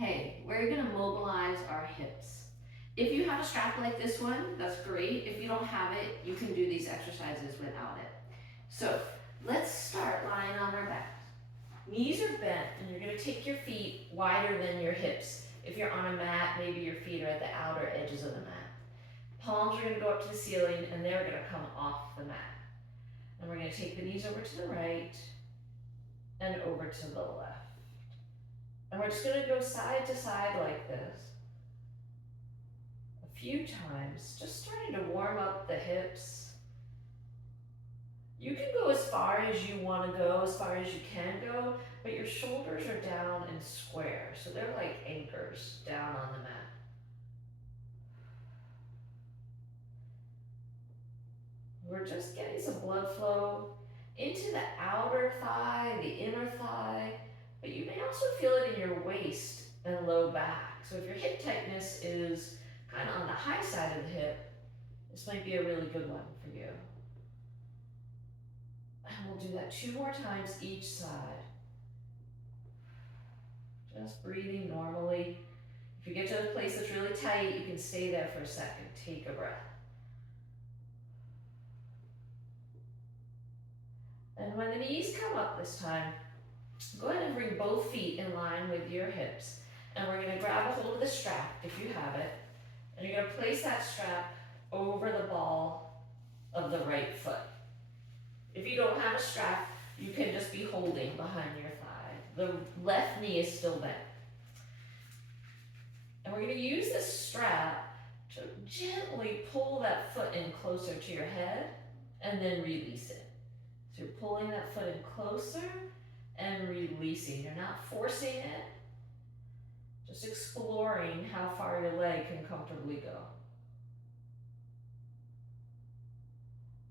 Hey, we're gonna mobilize our hips. If you have a strap like this one, that's great. If you don't have it, you can do these exercises without it. So let's start lying on our back. Knees are bent and you're gonna take your feet wider than your hips. If you're on a mat, maybe your feet are at the outer edges of the mat. Palms are gonna go up to the ceiling and they're gonna come off the mat. And we're gonna take the knees over to the right and over to the left. And we're just gonna go side to side like this a few times, just starting to warm up the hips. You can go as far as you wanna go, as far as you can go, but your shoulders are down and square, so they're like anchors down on the mat. We're just getting some blood flow into the outer thigh, the inner thigh, but you may also feel it in your waist and low back. So if your hip tightness is kind of on the high side of the hip, this might be a really good one for you. And we'll do that 2 more times each side. Just breathing normally. If you get to a place that's really tight, you can stay there for a second. Take a breath. And when the knees come up this time, go ahead and bring both feet in line with your hips. And we're gonna grab a hold of the strap, if you have it, and you're gonna place that strap over the ball of the right foot. If you don't have a strap, you can just be holding behind your thigh. The left knee is still bent. And we're gonna use this strap to gently pull that foot in closer to your head and then release it. So you're pulling that foot in closer and releasing. You're not forcing it, just exploring how far your leg can comfortably go.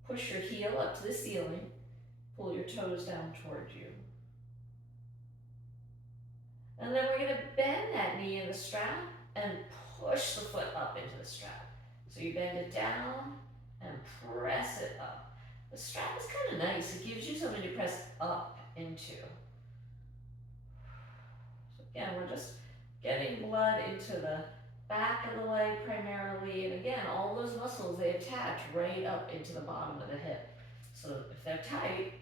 Push your heel up to the ceiling, pull your toes down towards you. And then we're gonna bend that knee in the strap and push the foot up into the strap. So you bend it down and press it up. The strap is kind of nice. It gives you something to press up into. So again, we're just getting blood into the back of the leg primarily. And again, all those muscles, they attach right up into the bottom of the hip. So if they're tight,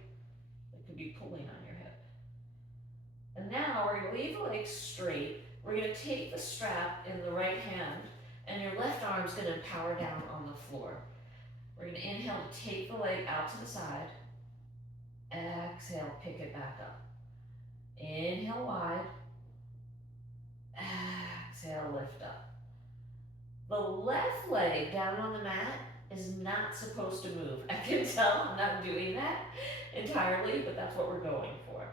they could be pulling on your hip. And now we're gonna leave the leg straight. We're gonna take the strap in the right hand and your left arm's gonna power down on the floor. We're gonna inhale to take the leg out to the side. Exhale, pick it back up. Inhale wide. Exhale, lift up. The left leg down on the mat is not supposed to move. I can tell I'm not doing that entirely, but that's what we're going for.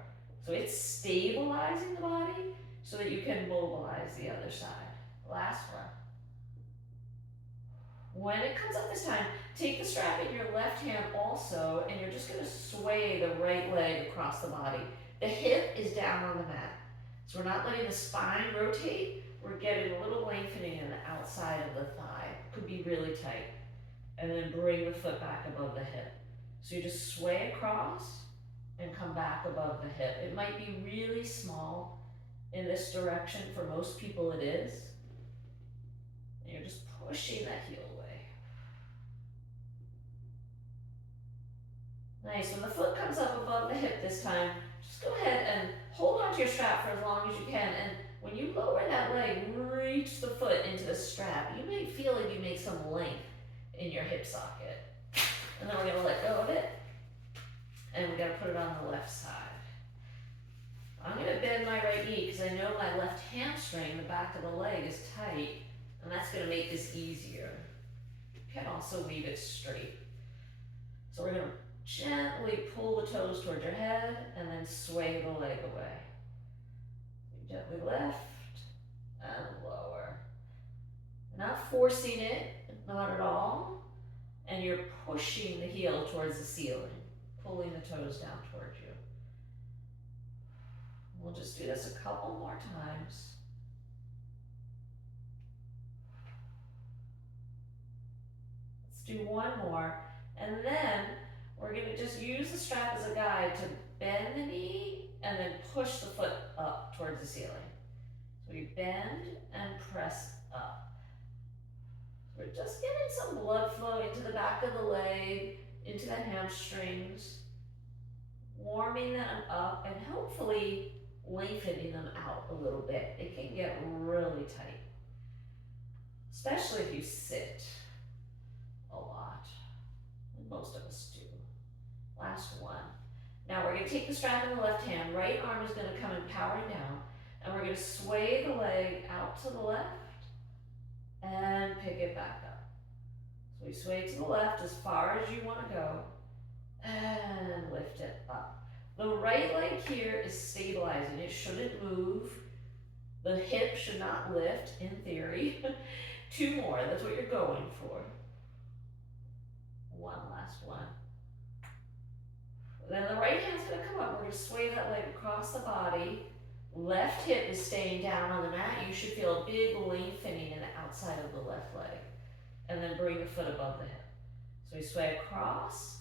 So it's stabilizing the body so that you can mobilize the other side. Last one. When it comes up this time, take the strap in your left hand also, and you're just gonna sway the right leg across the body. The hip is down on the mat. So we're not letting the spine rotate, we're getting a little lengthening in the outside of the thigh. Could be really tight. And then bring the foot back above the hip. So you just sway across and come back above the hip. It might be really small in this direction, for most people it is. And you're just pushing that heel away. Nice, when the foot comes up above the hip this time, just go ahead and hold onto your strap for as long as you can. And when you lower that leg, reach the foot into the strap. You may feel like you make some length in your hip socket. And then we're gonna let go of it. And we're gonna put it on the left side. I'm gonna bend my right knee because I know my left hamstring, the back of the leg, is tight. And that's gonna make this easier. You can also leave it straight. So we're gonna gently pull the toes towards your head and then sway the leg away. Gently lift and lower. You're not forcing it, not at all. And you're pushing the heel towards the ceiling, pulling the toes down towards you. We'll just do this a couple more times. Let's do one more. And then we're gonna just use the strap as a guide to bend the knee and then push the foot up towards the ceiling. So We bend and press up. We're just getting some blood flow into the back of the leg, into the hamstrings, warming them up and hopefully lengthening them out a little bit. It can get really tight, especially if you sit a lot. And most of us do. Last one. Now we're going to take the strap in the left hand, right arm is going to come empowering down, and we're going to sway the leg out to the left and pick it back up. So we sway to the left as far as you want to go and lift it up. The right leg here is stabilizing. It shouldn't move. The hip should not lift, in theory. Two more, that's what you're going for. One last one. Then the right hand's gonna come up. We're gonna sway that leg across the body. Left hip is staying down on the mat. You should feel a big lengthening in the outside of the left leg. And then bring the foot above the hip. So we sway across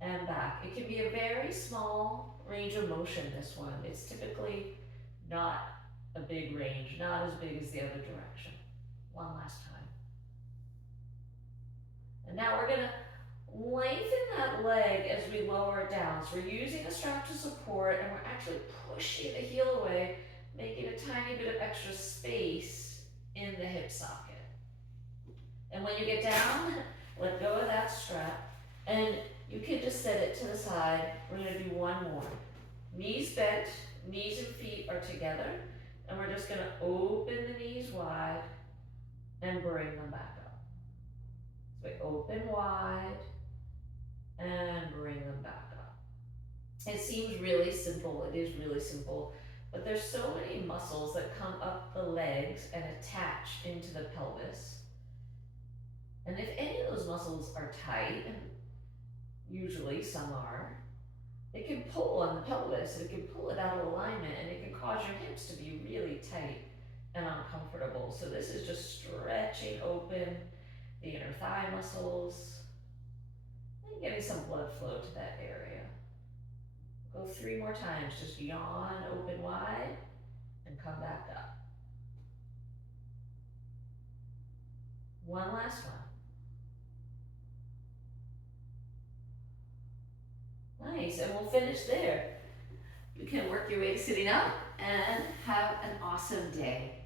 and back. It can be a very small range of motion, this one. It's typically not a big range, not as big as the other direction. One last time. And now we're gonna lengthen that leg as we lower it down. So we're using a strap to support and we're actually pushing the heel away, making a tiny bit of extra space in the hip socket. And when you get down, let go of that strap and you can just set it to the side. We're gonna do one more. Knees bent, knees and feet are together, and we're just gonna open the knees wide and bring them back up. So we open wide and bring them back up. It seems really simple, it is really simple, but there's so many muscles that come up the legs and attach into the pelvis. And if any of those muscles are tight, and usually some are, it can pull on the pelvis, it can pull it out of alignment, and it can cause your hips to be really tight and uncomfortable. So this is just stretching open the inner thigh muscles and getting some blood flow to that area. Go 3 more times, just yawn, open wide, and come back up. One last one. Nice, and we'll finish there. You can work your way to sitting up and have an awesome day.